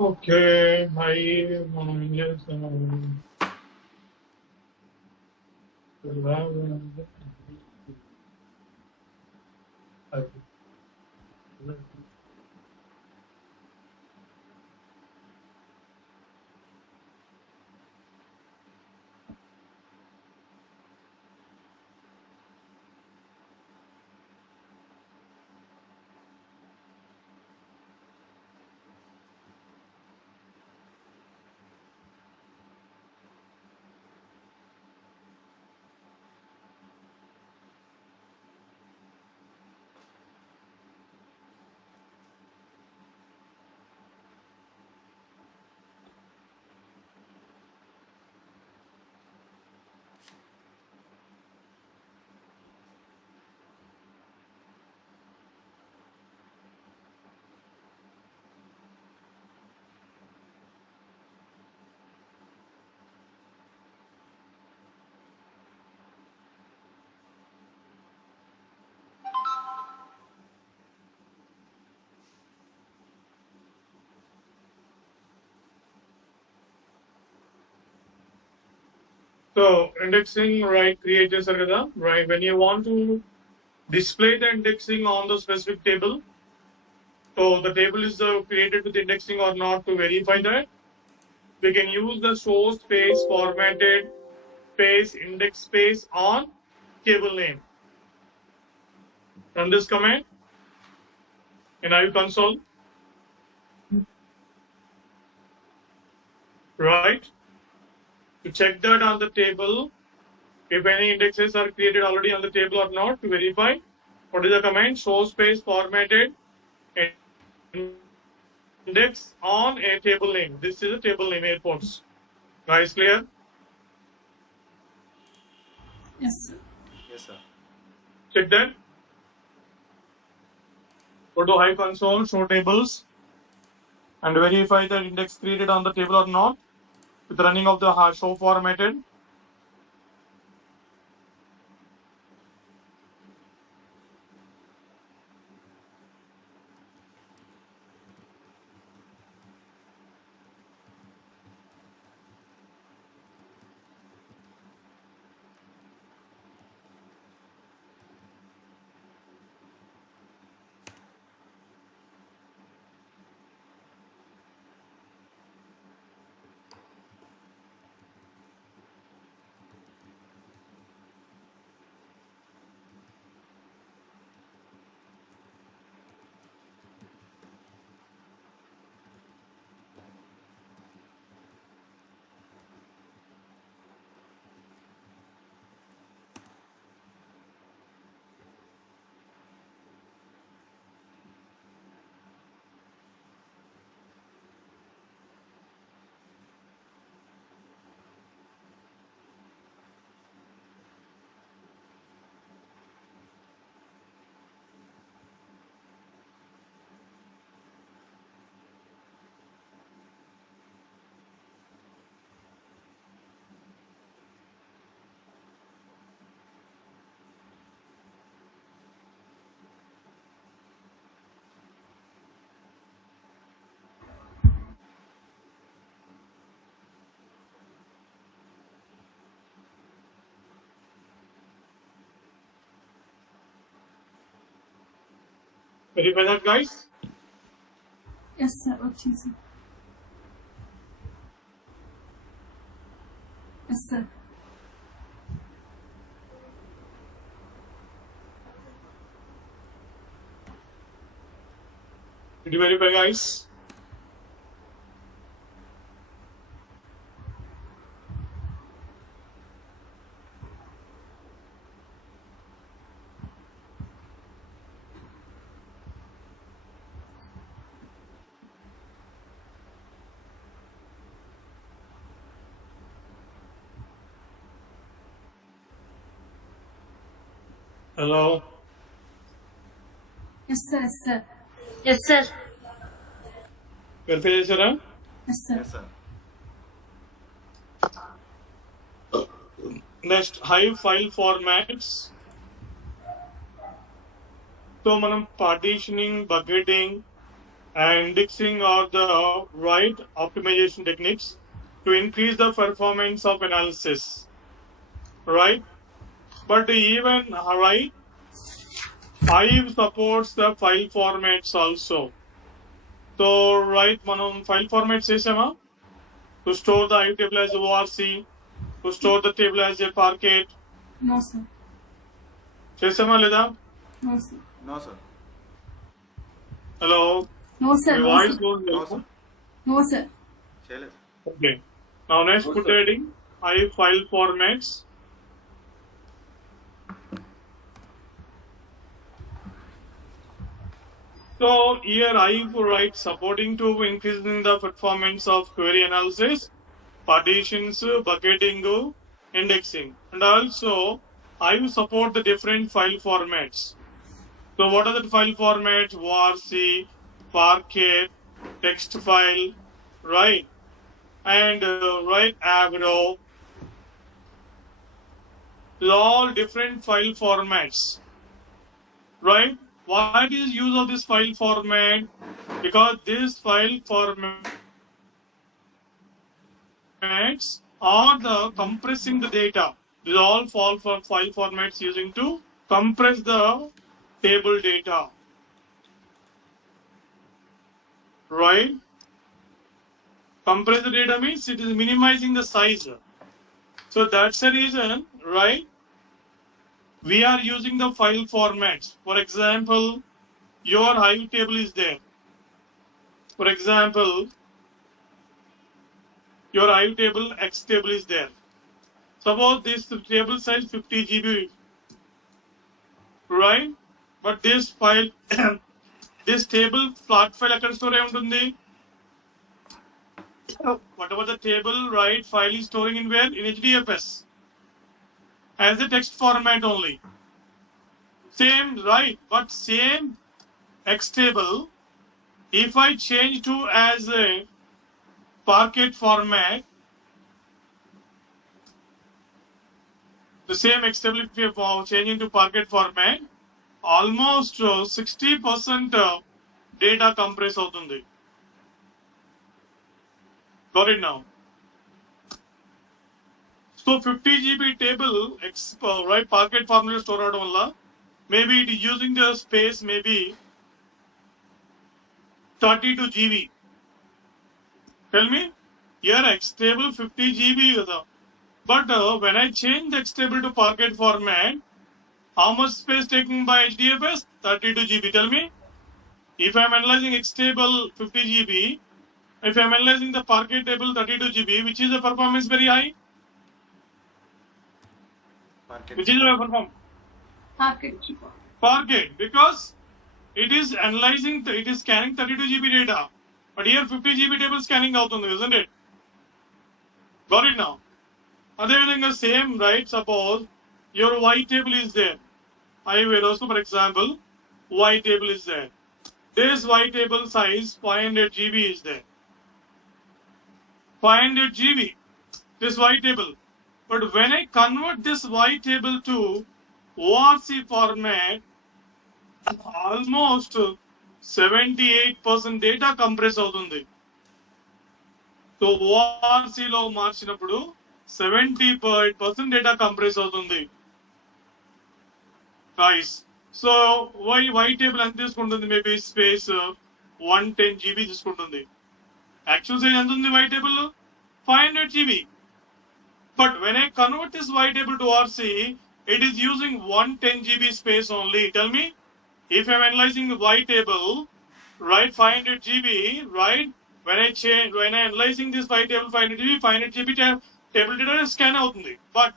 Okay, yes, So indexing, right, creates a right. When you want to display the indexing on the specific table, so the table is created with indexing or not, to verify that, we can use the show space formatted space index space on table name. Run this command in IO console, right? To check that on the table, if any indexes are created already on the table or not, to verify, what is the command? Show space formatted index on a table name. This is a table name, airports. Guys, clear? Yes, sir. Yes, sir. Check that. Go to Hive console, show tables, and verify that index created on the table or not with running of the show formatted. Verify that, guys. Yes, sir. Okay, sir. Yes, sir. Did you verify, guys? Hello. Yes, sir. Yes, sir. Yes, sir. Verify chesara? Yes, sir. Yes, sir. Next, Hive file formats. So మనం partitioning, bucketing, and indexing are the right optimization techniques to increase the performance of analysis, right? But even right, Hive supports the file formats also. So right, మనం file formats చేసామా? To store the Hive table as a ORC, to store the table as a Parquet. No, sir. చేసామా లేదా? No, sir. No, sir. Hello. No, sir. మీ No, voice sir. No, sir. No, sir. చేయలేదు. Okay. Now next No, put sir. heading Hive file formats. So here Hive right supporting to increasing the performance of query analysis, partitions, bucketing, indexing, and also Hive support the different file formats. So what are the file formats? WARC, Parquet, text file, right? And right Avro, all different file formats, right? What is use of this file format? Because this file formats are the compressing the data. These all fall for file formats using to compress the table data, right? Compress the data means it is minimizing the size. So that's the reason, right? We are using the file formats. For example, your Hive table is there. For example, your Hive table X table is there. Suppose this table size 50 GB, right? But this file, this table flat file ఎక్కడ store అయి ఉంటుంది? Whatever the table, right, file is storing in where? In HDFS. As a text format only. Same, right? But same X table, if I change to as a Parquet format, the same X table if you are changing to Parquet format, almost 60% data compress అవుతుంది. Got it now? So 50 GB table, right, Parquet format store అవడం వల్ల maybe it is using the space maybe 32 GB. Tell me, here X table 50 GB కదా. But when I change the X table to Parquet format, how much space taken by HDFS? 32 GB. Tell me, if I am analyzing X table 50 GB, if I am analyzing the Parquet table 32 GB, which is the performance very high? Parquet. Which is the performance? Parquet. Parquet, because it is analyzing, it is scanning 32 GB data. But here 50 GB table scanning అవుతుంది, isn't it? Got it now? అదేవిధంగా same, right? Suppose your Y table is there. Hive Eros, for example, Y table is there. This Y table size 500 GB is there. 500 GB, this Y table. But when I convert this Y table to ORC format, almost 78% data compress అవుతుంది. So ORC లో మార్చినప్పుడు 78% data compress అవుతుంది. Guys, so Y table ఎంత తీసుకుంటుంది? Maybe space 110 GB తీసుకుంటుంది. Actual size ఎంత ఉంది Y table? 500 GB. But when I convert this Y table to ORC, it is using 110 GB space only. Tell me, if I'm analyzing the Y table, right, 500 GB, right, when I analyzing this Y table 500 GB table data scan అవుతుంది. But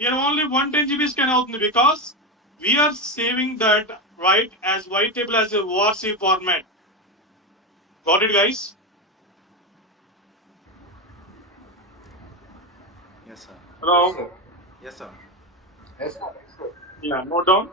here only 110 GB scan అవుతుంది because we are saving that, right, as Y table as a ORC format. Got it, guys? Yes, sir. Hello? Yes, sir. Yes, sir. Yeah, note down.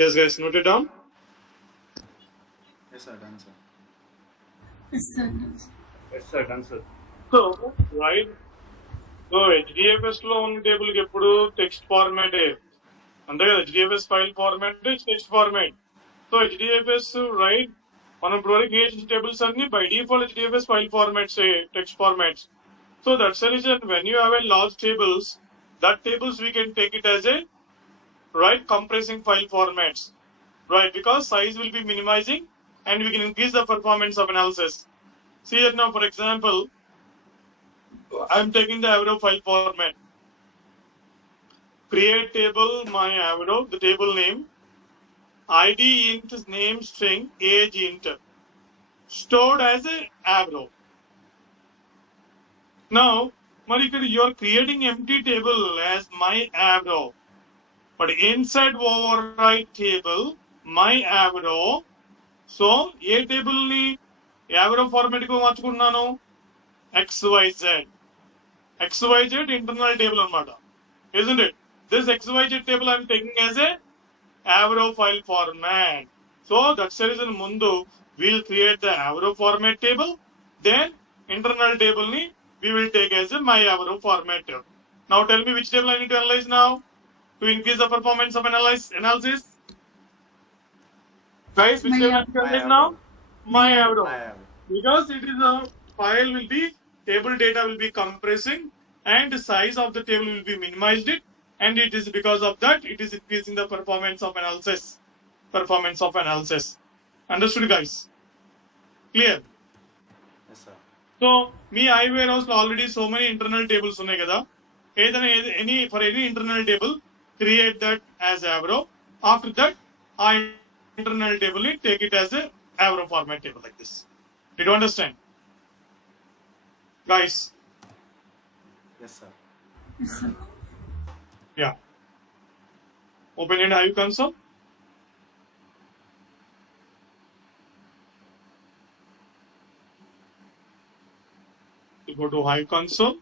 Yes, guys, note it down. Yes, sir. Done, sir. Yes, sir. Yes. Yes, sir, done, sir. So, right. So, HDFS లో ఉన్న table కి ఎప్పుడు text format అంతే కదా, HDFS file format text format. So HDFS right మనం ఇప్పుడు వరకు create tables అన్ని by default HDFS file formats text formats. So that's the reason when you have a large tables, that tables we can take it as a right compressing file formats, right? Because size will be minimizing and we can increase the performance of analysis. See that now, for example, I'm taking the Avro file format. Create table, my Avro, the table name, ID int, name string, age int, stored as a Avro. Now, Marikar, you are creating empty table as my Avro, but inside override table, my Avro. So, A table ని Avro format కు మార్చుకున్నాను, XYZ. XYZ internal table అన్నమాట, isn't it? This XYZ table I'm taking as a Avro file format. So that's the reason ముందు we'll create the Avro format table, then internal table ni we will take as a my Avro format table. Now tell me which table I need to analyze now to increase the performance of analysis. Guys, which My table I need to analyze now? My Avro. I have. Because it is a file will be, table data will be compressing and the size of the table will be minimized it, and it is because of that it is increasing the performance of analysis. Understood, guys? Clear? Yes, sir. So మీ hive warehouse లో already so many internal tables ఉన్నాయి కదా, ఏదైనా any for any internal table create that as Avro. After that ah internal table ని take it as Avro format table like this. Did you understand? Guys, Yes, sir. Yes, sir. yeah. Open your Hive console. You go to Hive console.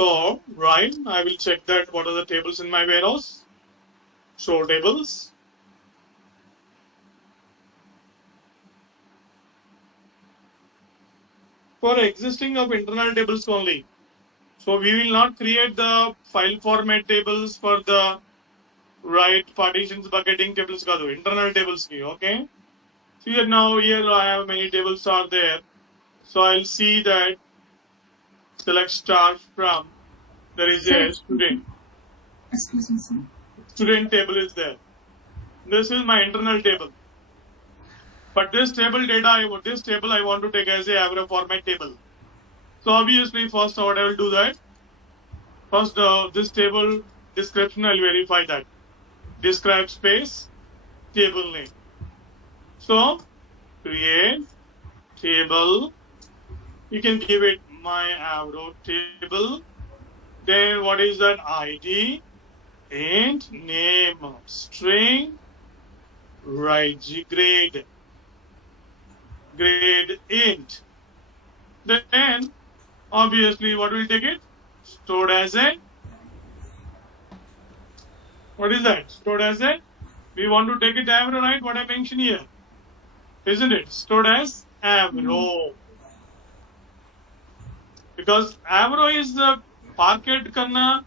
So, right, I will check that what are the tables in my warehouse. Show tables. For existing of internal tables only. So we will not create the file format tables for the right partitions, bucketing tables, kadu, internal tables ki, okay? See that now here I have many tables are there. So I'll see that select star from, there is a student. Excuse me, sir. Student table is there. This is my internal table. But this table data, this table I want to take as a Avro format table. So obviously first what I will do that. First this table description I will verify that. Describe space, table name. So create table. You can give it my Avro table. Then what is that ID? Int name string, right, grade int. Then obviously what will take it? Stored as a, what is that? Stored as a, we want to take it Avro, right? What I mentioned here, isn't it? Stored as Avro. Because Avro is the Parquet kanna,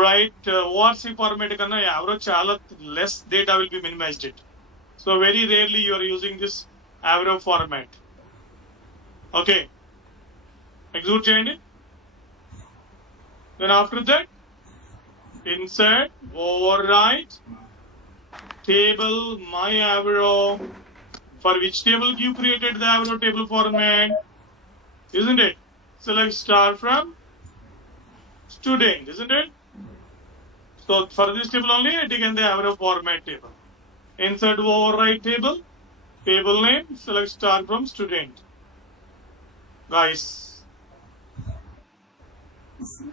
right, ORC format kanna, Avro chala less data will be minimized it. So very rarely you are using this Avro format. Okay. Execute cheyandi. Then after that, insert, override, table, my Avro. For which table you created the Avro table format? Isn't it? Select star from student, isn't it? So for this table only, I taken the Avro format table. Insert override table, table name, select star from student. Guys, Yes, sir.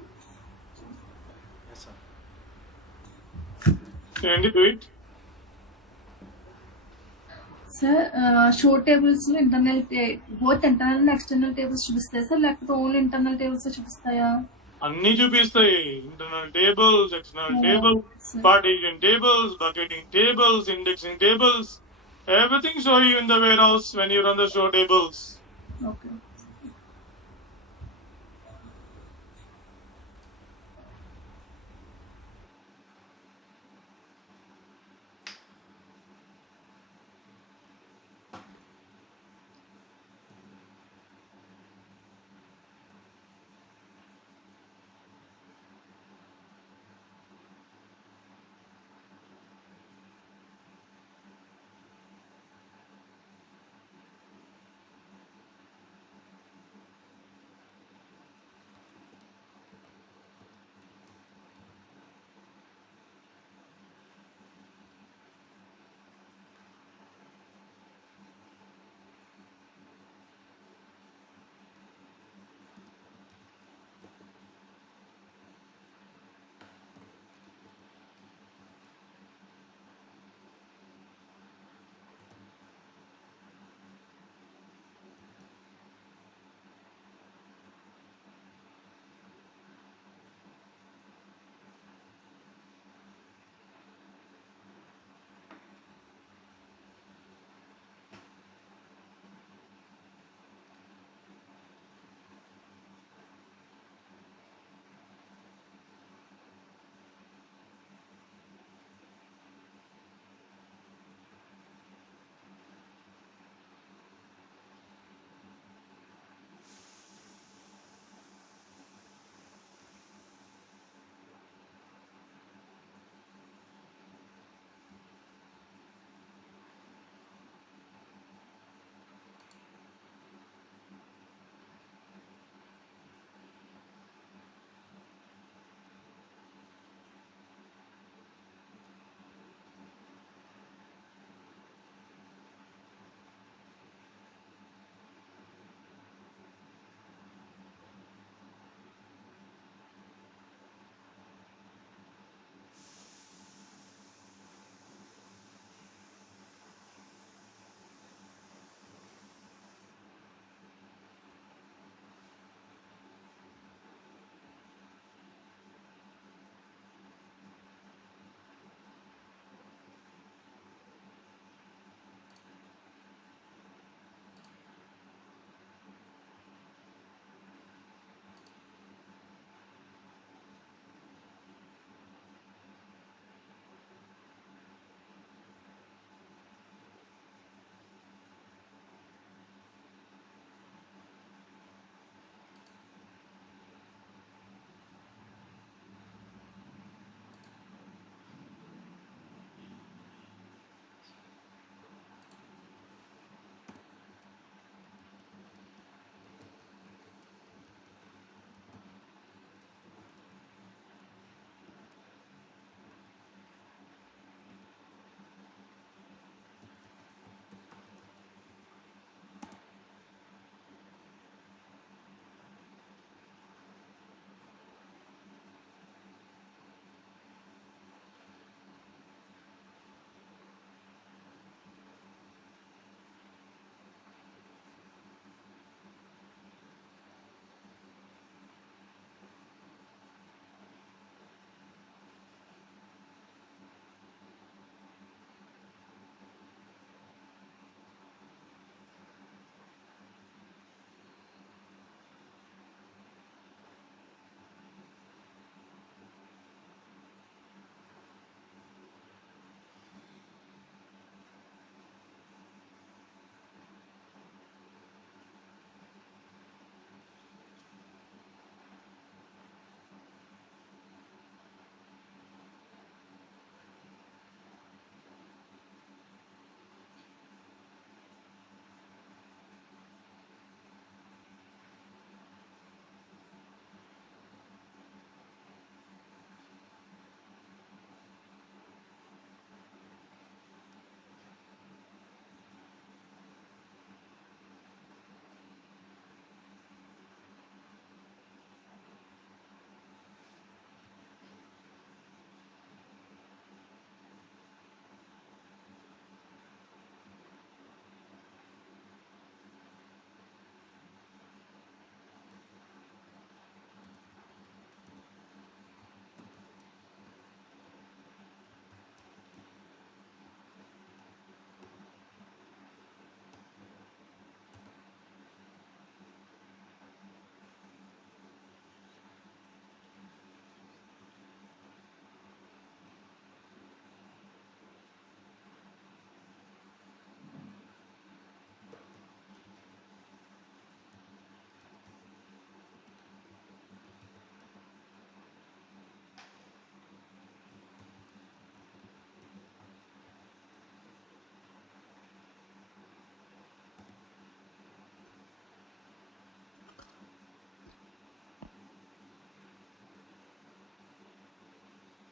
Yes, sir. Can you do it? Sir show tables లో internal both internal and external tables చూపిస్తాయి sir, లేకపోతే only internal tables చూపిస్తాయా? అన్ని చూపిస్తాయి. Internal tables, external table, sir partition tables, bucketing tables, indexing tables, everything show you in the warehouse when you run the show tables. Okay.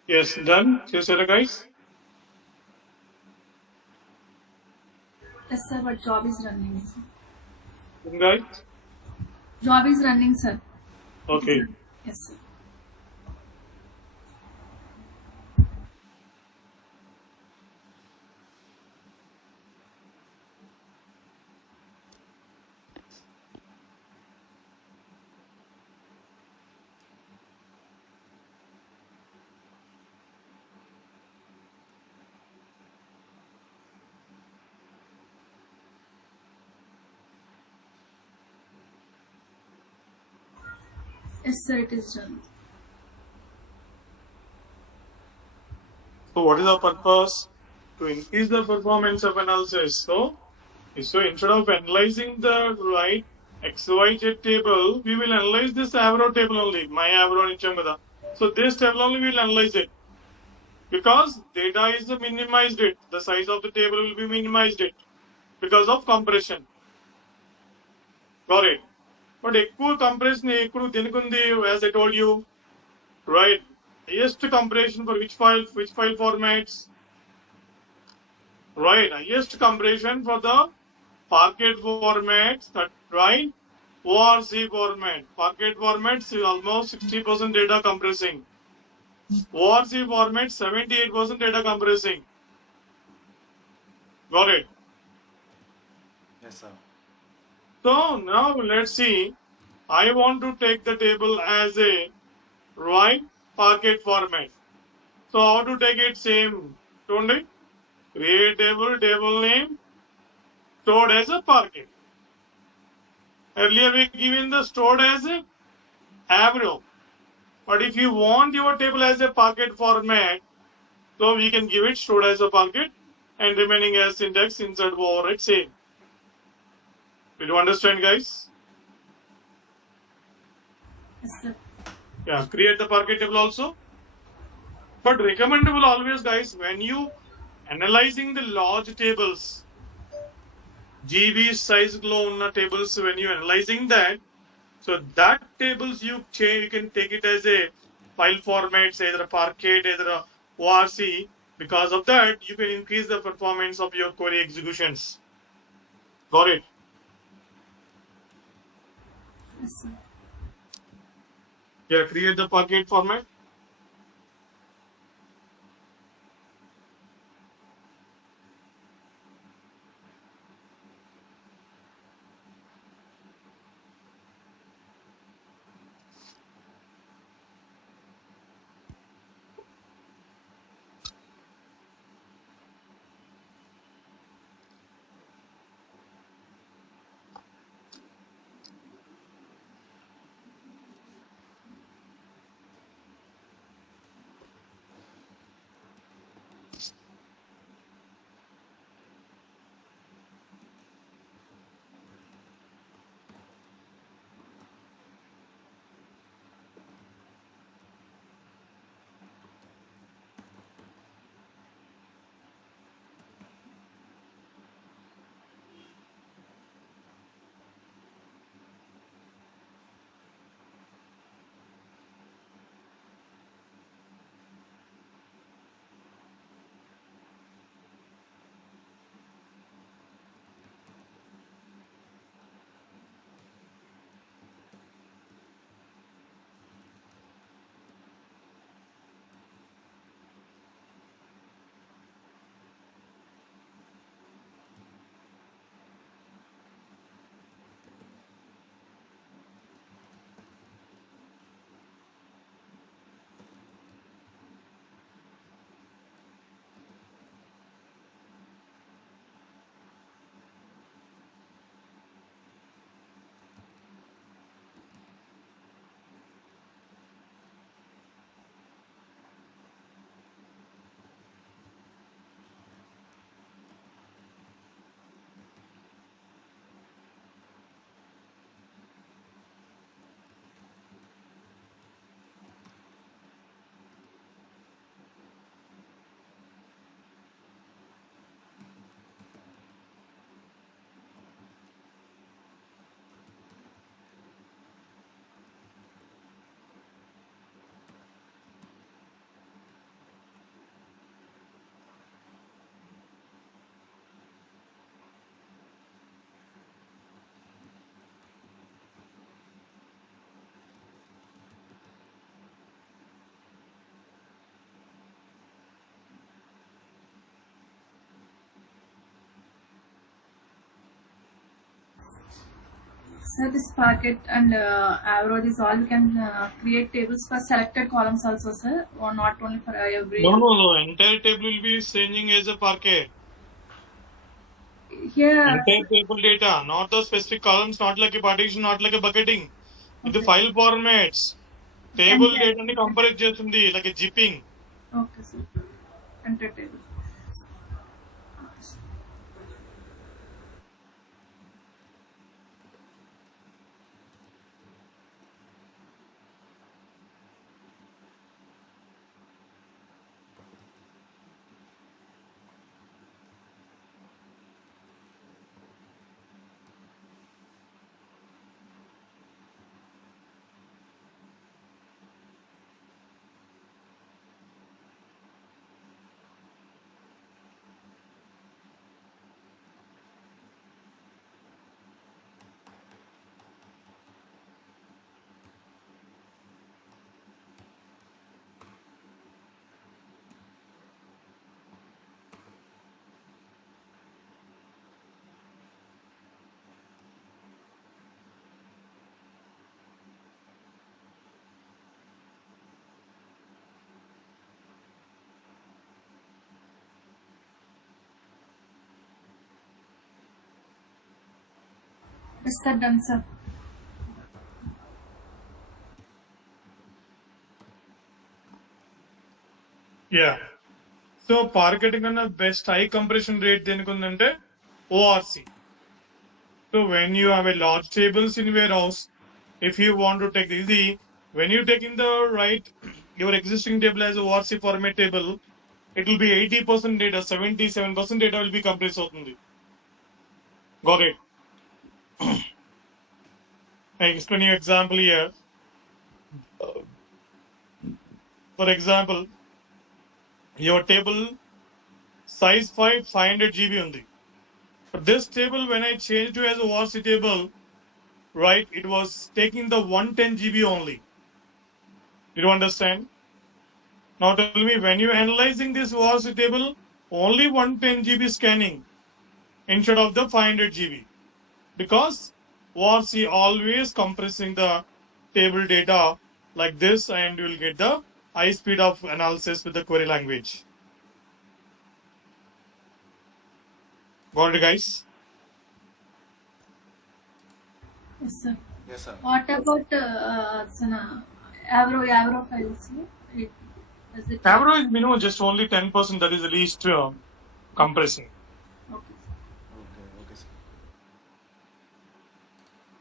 Yes, done. Chesara guys. Yes, sir, but job is running. Sir. Done, guys. Job is running, sir. It is Okay. running. Yes, sir. Yes, sir, it is done. So what is the purpose? To increase the performance of analysis. So instead of analyzing the right XYZ table, we will analyze this Avro table only. My Avro Nichamada. So this table only we will analyze it. Because data is minimized it. The size of the table will be minimized it. Because of compression. Got it. But ఎక్కువ compression ఎప్పుడు దేనికి ఉంది, as I told you, right? Highest compression for which file formats? Right, highest compression for the Parquet formats, that right? ORC format. Parquet formats is almost 60% data compressing. ORC format 78% data compressing. Got it? Yes, sir. So now let's see. I want to take the table as a right Parquet format. So how to take it? Same. Don't it? Create table name, stored as a Parquet. Earlier we given the stored as a Avro. But if you want your table as a Parquet format, so we can give it stored as a Parquet and remaining as index insert override same. Did you understand, guys? Yes, sir. Yeah, create the Parquet table also. But recommendable always, guys, when you analyzing the large tables, GB size glow ఉన్న tables, when you analyzing that, so that tables you can take it as a file formats, either a Parquet, either a ORC. Because of that, you can increase the performance of your query executions. Got it? Yes, sir. Yeah, create the Parquet format. So this Parquet and Avro, these all we can create tables for selected columns also, sir, or not only for every. No. Entire table will be changing as a Parquet. Here, Entire table data, not the specific columns, not like a partition, not like a bucketing. With the okay. file formats, table Entire. data ni compare చేస్తుంది like a zipping. Okay, sir. Entire table. Yes, sir, done, sir. Yeah. So parketing కన్నా best high compression rate దేనికి ఉందంటే ORC. So when you have a large tables in warehouse, if you want to take easy, when you take in the right your existing table as a ORC format table, it will be 80% data, 77% data will be compressed అవుతుంది. Got it? I explain you example here. For example, your table size 500 GB ఉంది. But this table, when I changed to as a ORC table, right, it was taking the 110 GB only. You understand? Now tell me, when you analyzing this ORC table, only 110 GB scanning instead of the 500 GB. Because ORC always compressing the table data like this, and you will get the high speed of analysis with the query language. Got it, guys? Yes, sir. Yes, sir. What about Avro files? Is it? Average, just only 10%, that is the least compressing. Okay. Okay, sir.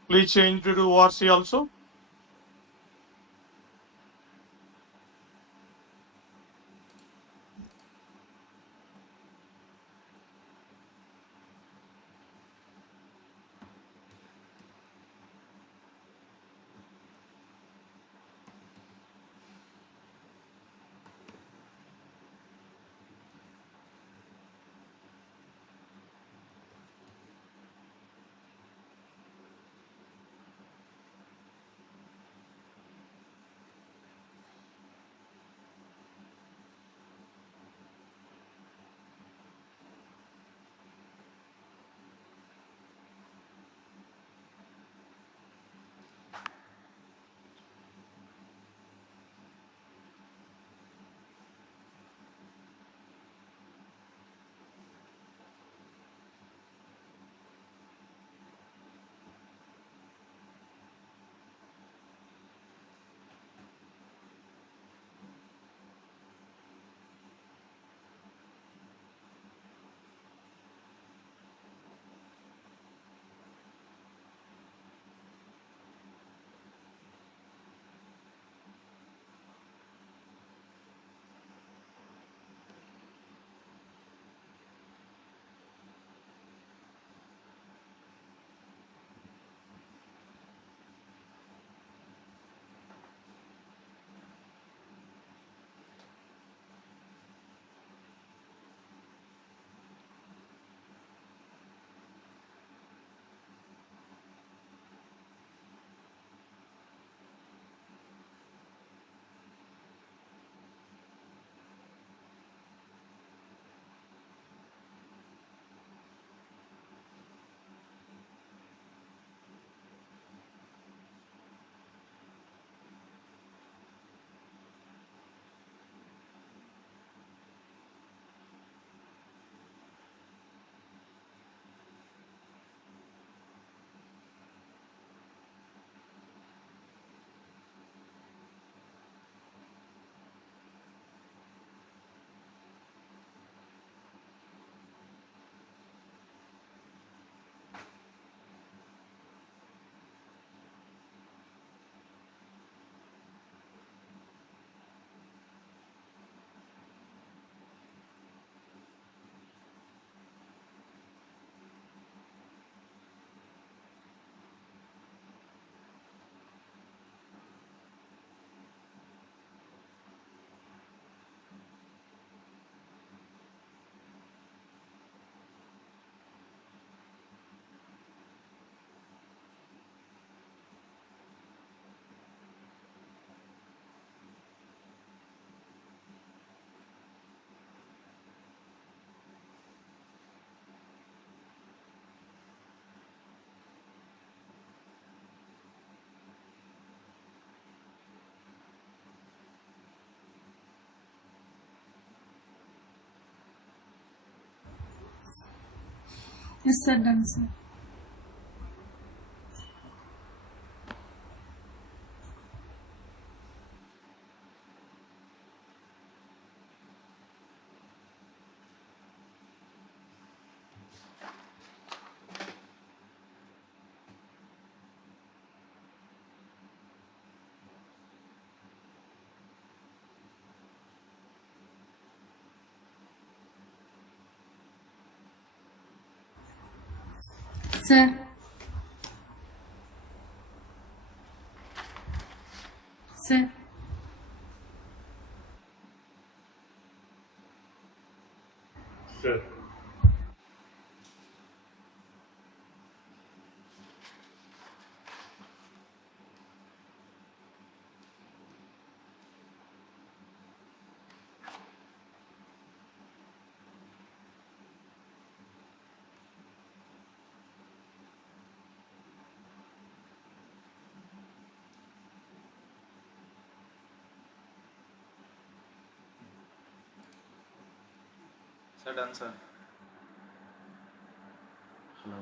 Please change to ORC also. Yes, sir. Done, sir. Sir. Sir. Sure. Sir, done, sir. Hello.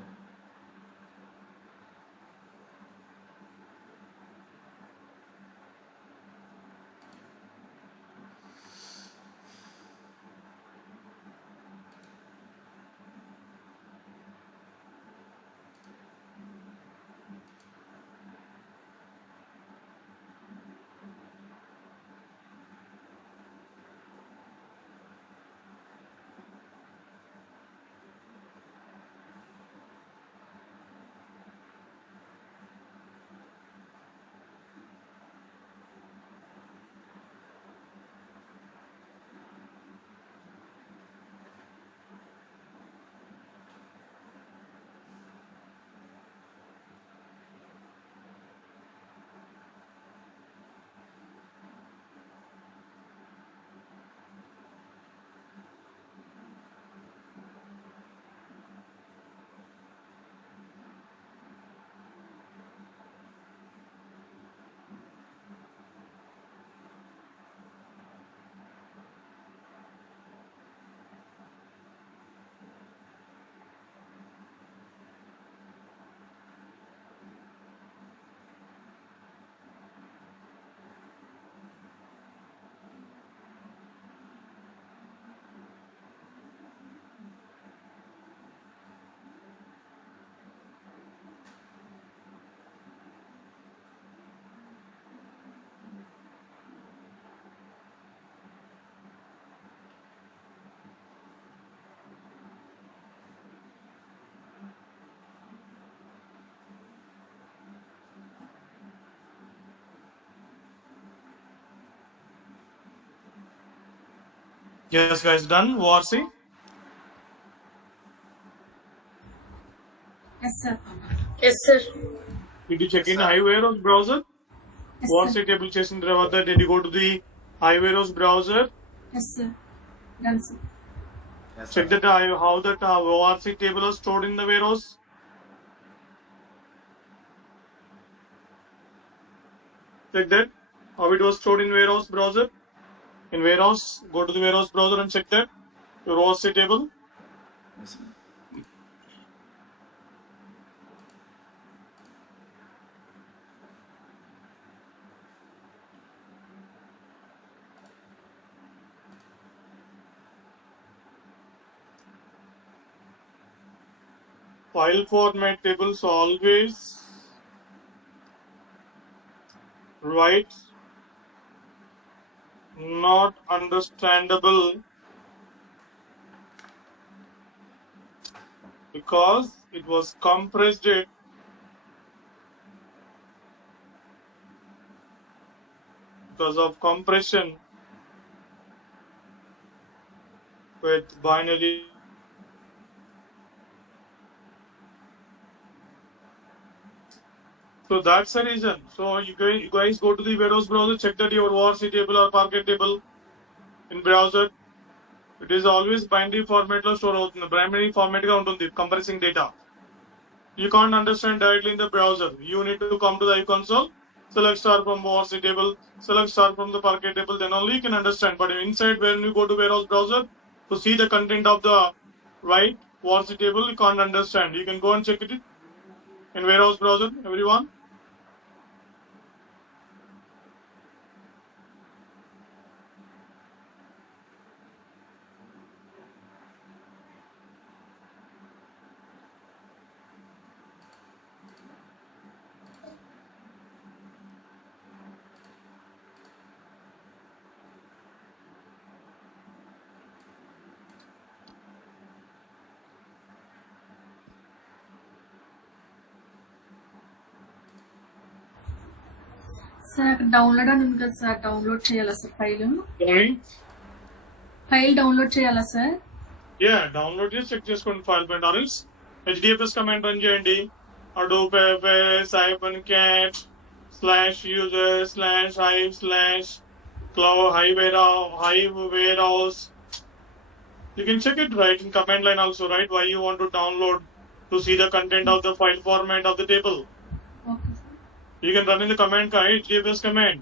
Yes, guys, done. Warsi. Yes, sir. Yes, sir. Did you check Yes, in sir. iWarehouse browser? Yes, Warsi sir. table చేసిన తర్వాత did you go to the iWarehouse browser? Yes, sir. Done, sir. Yes, sir. Check that how that ORC table is stored in the warehouse. Check that how it was stored in warehouse browser. In warehouse, go to the warehouse browser and check that your ORC table. Yes, sir. File format tables always write not understandable because it was compressed it because of compression with binary. So that's the reason. So you guys go to the warehouse browser, check that your ORC table or Parquet table in browser. It is always binary format లో store అవుతుంది, primary format గా ఉంటుంది compressing data. You can't understand directly in the browser. You need to come to the iConsole, select star from ORC table, select star from the Parquet table, then only you can understand. But inside when you go to warehouse browser to see the content of the right what's the table, you can't understand. You can go and check it in Warehouse browser, everyone. Sir అక్కడ download అని ఉంది కదా sir, download చేయాలా sir Sorry? File download చేయాలా sir? Yeah, download చేసి check చేసుకోండి file పైన. ఆర్ఎల్స్ HDFS కమాండ్ రన్ చేయండి. Adobe FS -cat /user/hive/hive warehouse. You can check it right in command line also, right? Why you want to download to see the content of the file format of the table. Okay sir. You can run in the command HDFS command.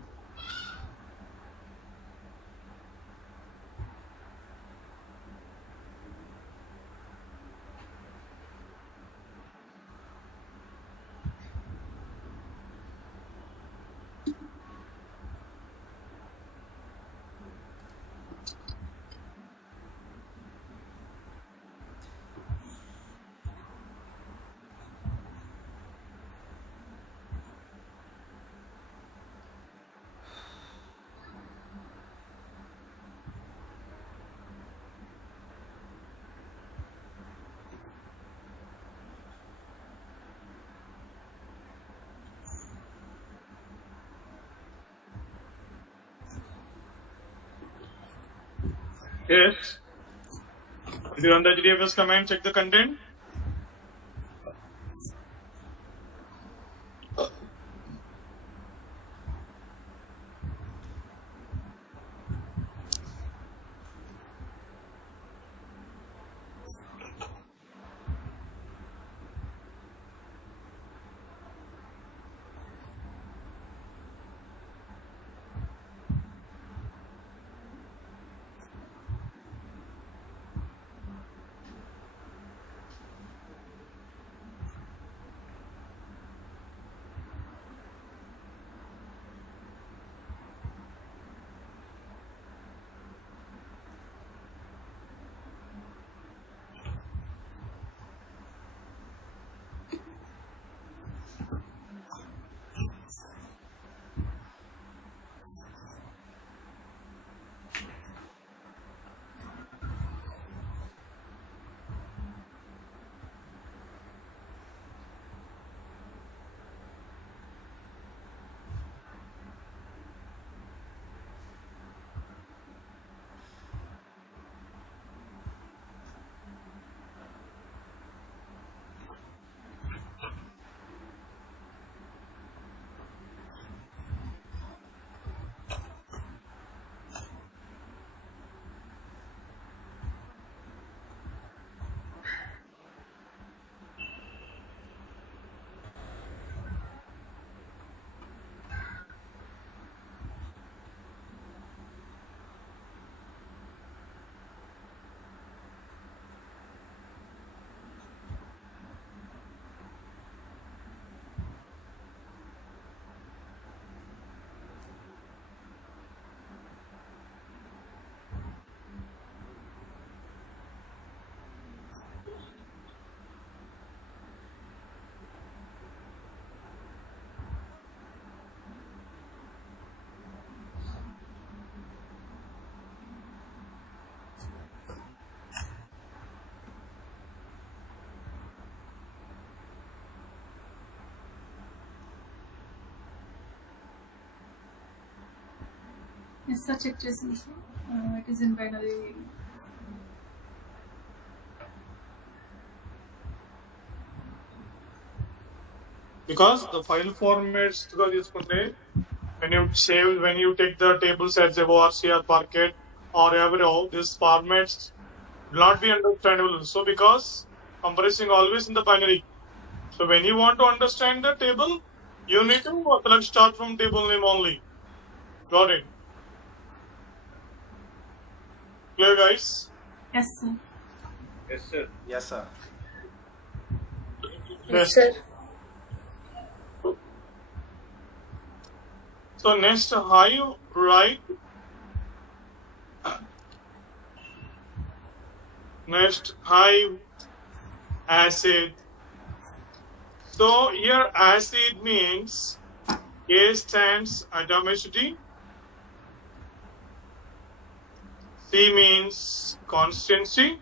Yes. If you run the HDFS command, check the content. Yes sir, check చేసింది sir. It is in binary. Because the file formats గా తీసుకుంటే when you take the tables as a ORC or Parquet or Avro, these formats will not be understandable. So because compressing always in the binary. So when you want to understand the table, you need to select start from table name only. Got it? Clear, guys? Yes sir. Yes, sir. Yes. Yes, sir. So next, how you write? Next, high acid. So here acid means A stands atomicity, C means constancy,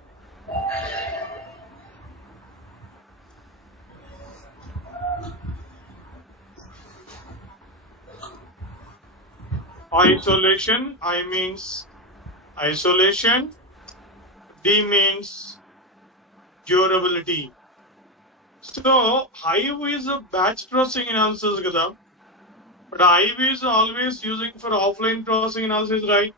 isolation, I means isolation, D means durability. So Hive is a batch processing analysis kada, but Hive is always using for offline processing analysis, right?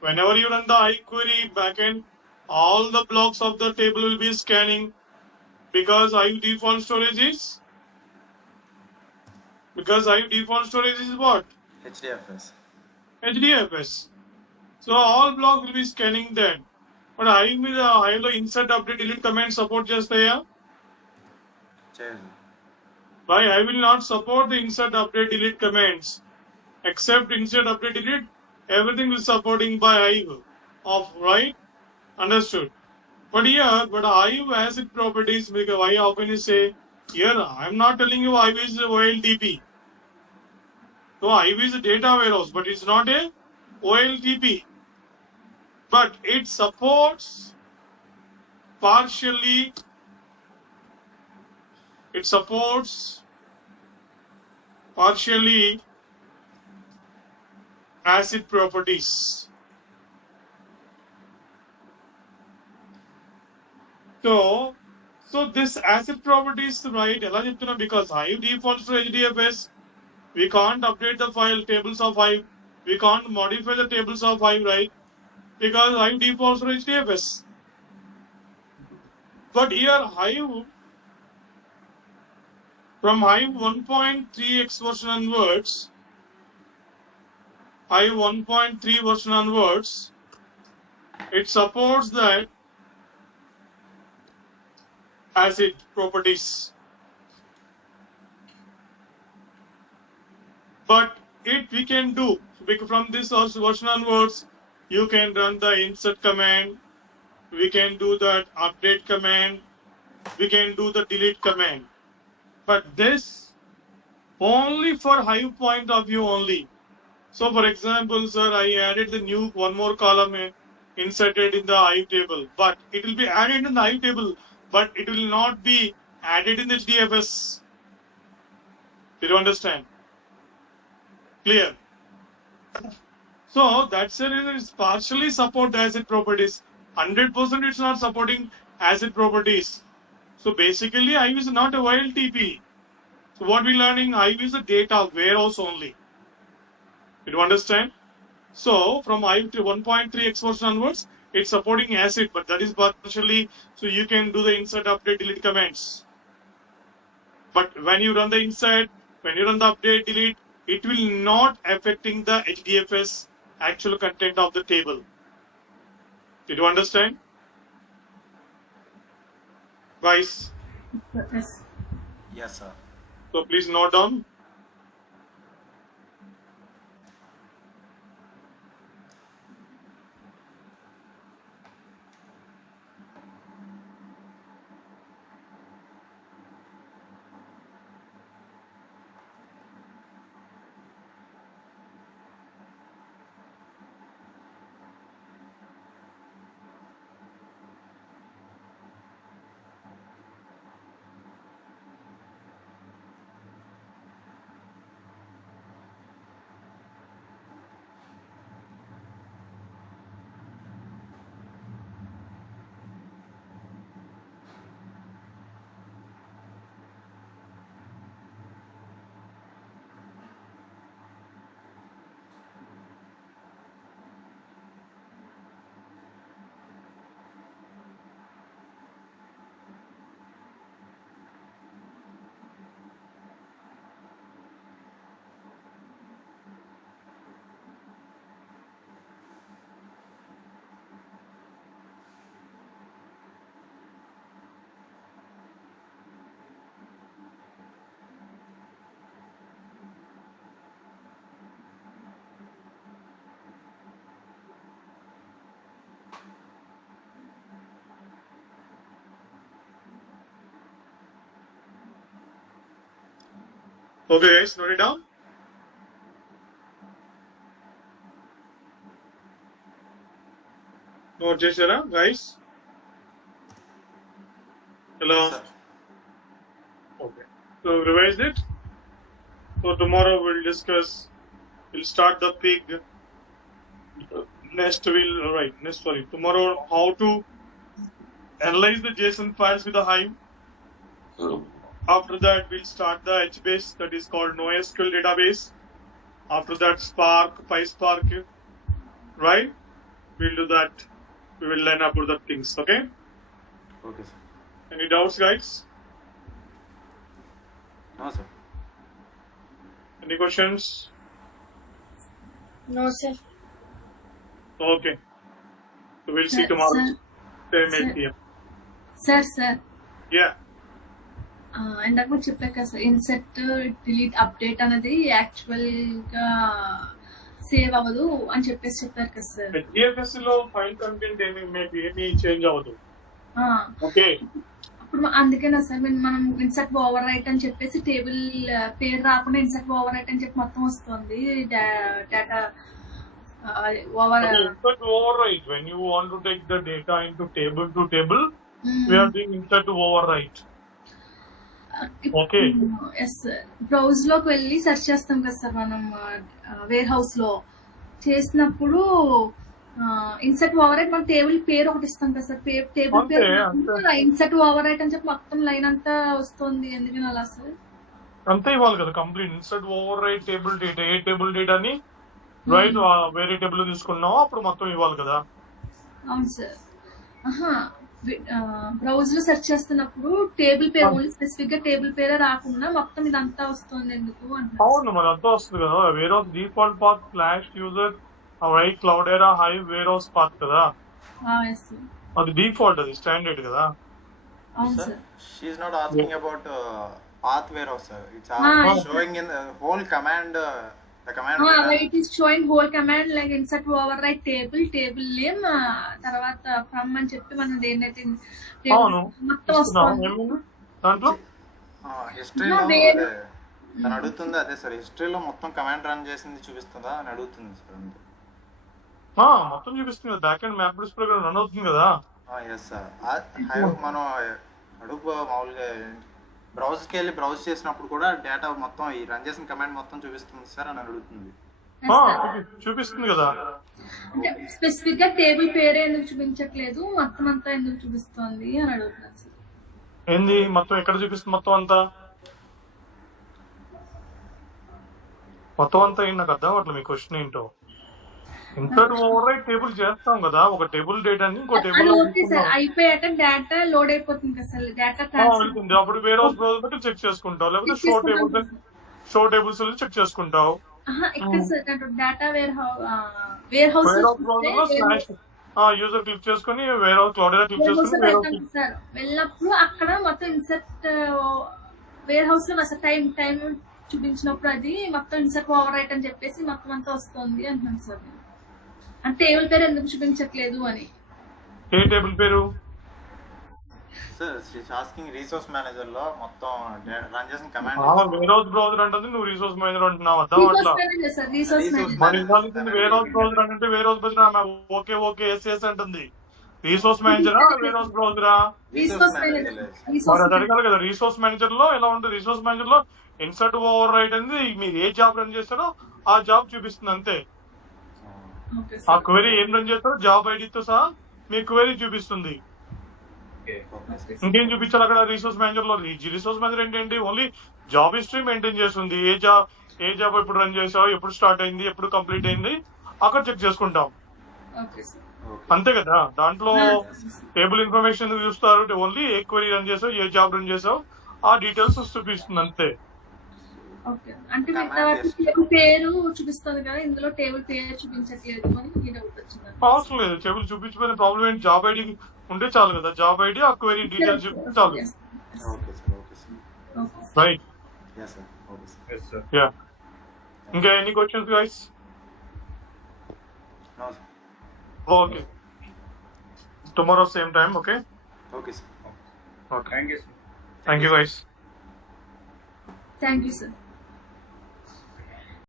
Whenever you run the iQuery backend, all the blocks of the table will be scanning because Hive default storage is what? HDFS. HDFS. So all blocks will be scanning that. But Hive में Hive lo insert update delete command support చేస్తాయా? చేయదు. Why I will not support the insert update delete commands. Except insert update delete, everything is supporting by Hive of right? Understood. But here, Hive has its properties because why how can you say here I am not telling you Hive is OLTP. So Hive is a data warehouse, but it's not a OLTP. But it supports partially, acid properties. So this acid properties, right? ఎలా చెప్తున్నా because Hive defaults to HDFS. We can't update the file tables of Hive. We can't modify the tables of Hive, right? Because Hive defaults to HDFS. But here Hive, from Hive 1.3x version onwards, Hive 1.3 version onwards, it supports that acid properties. But we can do from this version onwards, you can run the insert command, we can do that update command, we can do the delete command. But this only for Hive point of view only. So for example, sir, I added the new one more column inserted in the Hive table, but it will be added in the Hive table, but it will not be added in the HDFS. Did you understand? Clear? So that's the reason it's partially support acid properties. 100% it's not supporting acid properties. So basically, Hive is not a OLTP. So what we're learning, Hive is a data warehouse only. Did you understand? So from Hive to 1.3x version onwards, it's supporting acid, but that is partially, so you can do the insert, update, delete commands. But when you run the insert, when you run the update, delete, it will not affecting the HDFS actual content of the table. Did you understand? Guys, Yes. Yes, sir. so please note down. Okay, guys, note it down. Note chesara, guys. Hello. Yes, sir. Okay. So revise it. So tomorrow we'll start the pig. Tomorrow how to analyze the JSON files with the Hive. After that, we'll start the HBase, that is called NoSQL database. After that, Spark, PySpark, right? We'll do that. We will learn about the things, okay? Okay, sir. Any doubts, guys? No, sir. Any questions? No, sir. Okay. So we'll see tomorrow. Same 8 p.m. Sir Yeah. ఇందాక మీరు చెప్పారు కదా sir INCET delete update అనేది actual గా save అవ్వదు అని చెప్పేసి చెప్పారు కదా సార్. GFS లో ఫైల్ కంటెంట్ ఏమి చేంజ్ అవ్వదు. ఓకే. అప్పుడు అందుకేనా సార్ మనం ఇన్సెట్ ఓవర్ రైట్ అని చెప్పేసి టేబుల్ పేరు రాకుండా ఇన్సెట్ ఓవర్ రైట్ అని చెప్పి మొత్తం వస్తుంది data over. Insert overwrite. When you want to take the data into table to table, we are doing insert overwrite. Okay. Yes browse లోకి వెళ్ళి సెర్చ్ చేస్తాం కదా సార్ మనం వేర్ హౌస్ లో చేసినప్పుడు ఇన్సెట్ ఓవర్ రైట్ మన టేబుల్ పేరు ఒకటి ఇస్తాం కదా సార్ టేబుల్ పేరు ఇన్సెట్ ఓవర్ రైట్ అని చెప్పి మొత్తం లైన్ అంతా వస్తుంది ఎందుకని అలా సార్? అంతే ఇవ్వాలి కదా complete insert overwrite table data ఏ టేబుల్ డేటాని రైట్ వేరే టేబుల్ తీసుకున్నావు అప్పుడు మొత్తం ఇవ్వాలి కదా. అవును సార్. బ్రౌజ్ లో సెర్చ్ చేస్తున్నప్పుడు టేబుల్ పేరు ఓన్లీ స్పెసిఫిక్ గా టేబుల్ పేరే రాకుండా మొత్తం ఇదంతా వస్తుంది ఎందుకు అంటే? అవును మరి అంతా వస్తుంది కదా. Warehouse default path slash user right Cloudera hive warehouse path కదా. అది డిఫాల్ట్, అది స్టాండర్డ్ కదా. అవును Sir, sir. she is not asking about path warehouse, sir. It's showing in the whole command. The command. It is showing whole command like insert override table name తర్వాత from అని చెప్పి మనం దేన్నైతే అవును మొత్తం వస్తుంది దాంట్లో హిస్టరీలో తను అడుగుతుంది అదే సార్. హిస్టరీలో మొత్తం కమాండ్ రన్ చేసింది చూపిస్తుందా అని అడుగుతుంది సార్. అంతే మొత్తం చూపిస్తుంది కదా. Back and map program run అవుతుంది కదా. Yes sir. మనం అడుగు మామూలుగా బ్రౌజ్కి వెళ్ళి బ్రౌజ్ చేసినప్పుడు కూడా డేటా మొత్తం ఈ రన్ చేసిన కమాండ్ మొత్తం చూపిస్తుంది సార్ అని అడుగుతుంది. చూపిస్తుంది కదా. అంటే స్పెసిఫిక్ గా టేబుల్ పేరే ఎందుకు చూపించట్లేదు మొత్తం అంతా ఎందుకు చూపిస్తుంది అని అడుగుతున్నాను సార్. ఏంది మొత్తం ఎక్కడ చూపిస్తుంది? మొత్తం అంతా ఏంటి నాకు అర్థం అట్లా మీ క్వశ్చన్ ఏంటో. ఇన్సర్ట్ ఓవర్ రైట్ టేబుల్ చేస్తాం కదా. ఒక టేబుల్ డేటాని ఇంకో టేబుల్ అయిపోయాక డేటా లోడ్ అయిపోతుంది కదా సార్. డేటా వెళ్తుంది. అప్పుడు వేరే హౌస్ బ్రౌజర్ బట్టి చెక్ చేసుకుంటావు, లేకపోతే షో టేబుల్స్ చెక్ చేసుకుంటావు. ఇక్కడ sir data warehouse user click చేసుకుని వేరే హౌస్ క్లౌడెరా క్లిక్ చేసుకుని సార్ వెళ్ళినప్పుడు అక్కడ మొత్తం ఇన్సర్ట్ వేర్ హౌస్ లో టైం చూపించినప్పుడు అది మొత్తం ఇన్సర్ట్ ఓవర్ రైట్ అని చెప్పేసి మొత్తం అంతా వస్తుంది అంటున్నాను సార్. అంటే టేబుల్ పేరు ఎందుకు చూపించట్లేదు అని. ఏ టేబుల్ పేరు sir? She's asking resource manager లో మొత్తం రన్ చేసిన కమాండ్. వేర్ హౌస్ బ్రౌజర్ అంటే నువ్వు రిసోర్స్ మేనేజర్ అంటున్నావు అట్లా. మరి వేర్ హౌస్ బ్రౌజర్ అంటే warehouse browser okay okay yes అంటుంది. రిసోర్స్ మేనేజరా వేర్ హౌస్ బ్రౌజరా? మరి అది అడగాలి కదా. రిసోర్స్ మేనేజర్ లో ఎలా ఉంటుంది? రిసోర్స్ మేనేజర్ లో ఇన్సర్ట్ ఓవర్ రైట్ అనేది మీరు ఏ జాబ్ రన్ చేస్తారో ఆ జాబ్ చూపిస్తుంది అంతే. ఆ క్వెరీ ఏం రన్ చేస్తారో జాబ్ ఐడితో సహా మీ క్వెరీ చూపిస్తుంది. ఇంకేం చూపించాలి అక్కడ రిసోర్స్ మేనేజర్ లో? రిసోర్స్ మేనేజర్ ఏంటంటే ఓన్లీ జాబ్ హిస్టరీ మెయింటైన్ చేస్తుంది. ఏ జాబ్ ఎప్పుడు రన్ చేసావు, ఎప్పుడు స్టార్ట్ అయింది, ఎప్పుడు కంప్లీట్ అయింది అక్కడ చెక్ చేసుకుంటాం అంతే కదా. దాంట్లో టేబుల్ ఇన్ఫర్మేషన్ చూస్తారు. ఓన్లీ ఏ క్వెరీ రన్ చేసావు, ఏ జాబ్ రన్ చేసావు ఆ డీటెయిల్స్ చూపిస్తుంది అంతే. అంటే టేబుల్ పేరు చూపిస్తుంది కదా, ఇందులో టేబుల్ పేరు చూపించట్లేదు అని డౌట్ వచ్చింది. అవసరం లేదు. టేబుల్ చూపించబోయిన ప్రాబ్లం ఏంటి? జాబ్ ఐడి ఉంటే చాలు కదా. జాబ్ ఐడి ఆ క్వెరీ డీటెయిల్స్ చూపిస్తే చాలు. రైట్. యా. ఇంకా any questions guys? Okay. Tomorrow same time. Okay. Okay sir. Thank you guys. Thank you sir.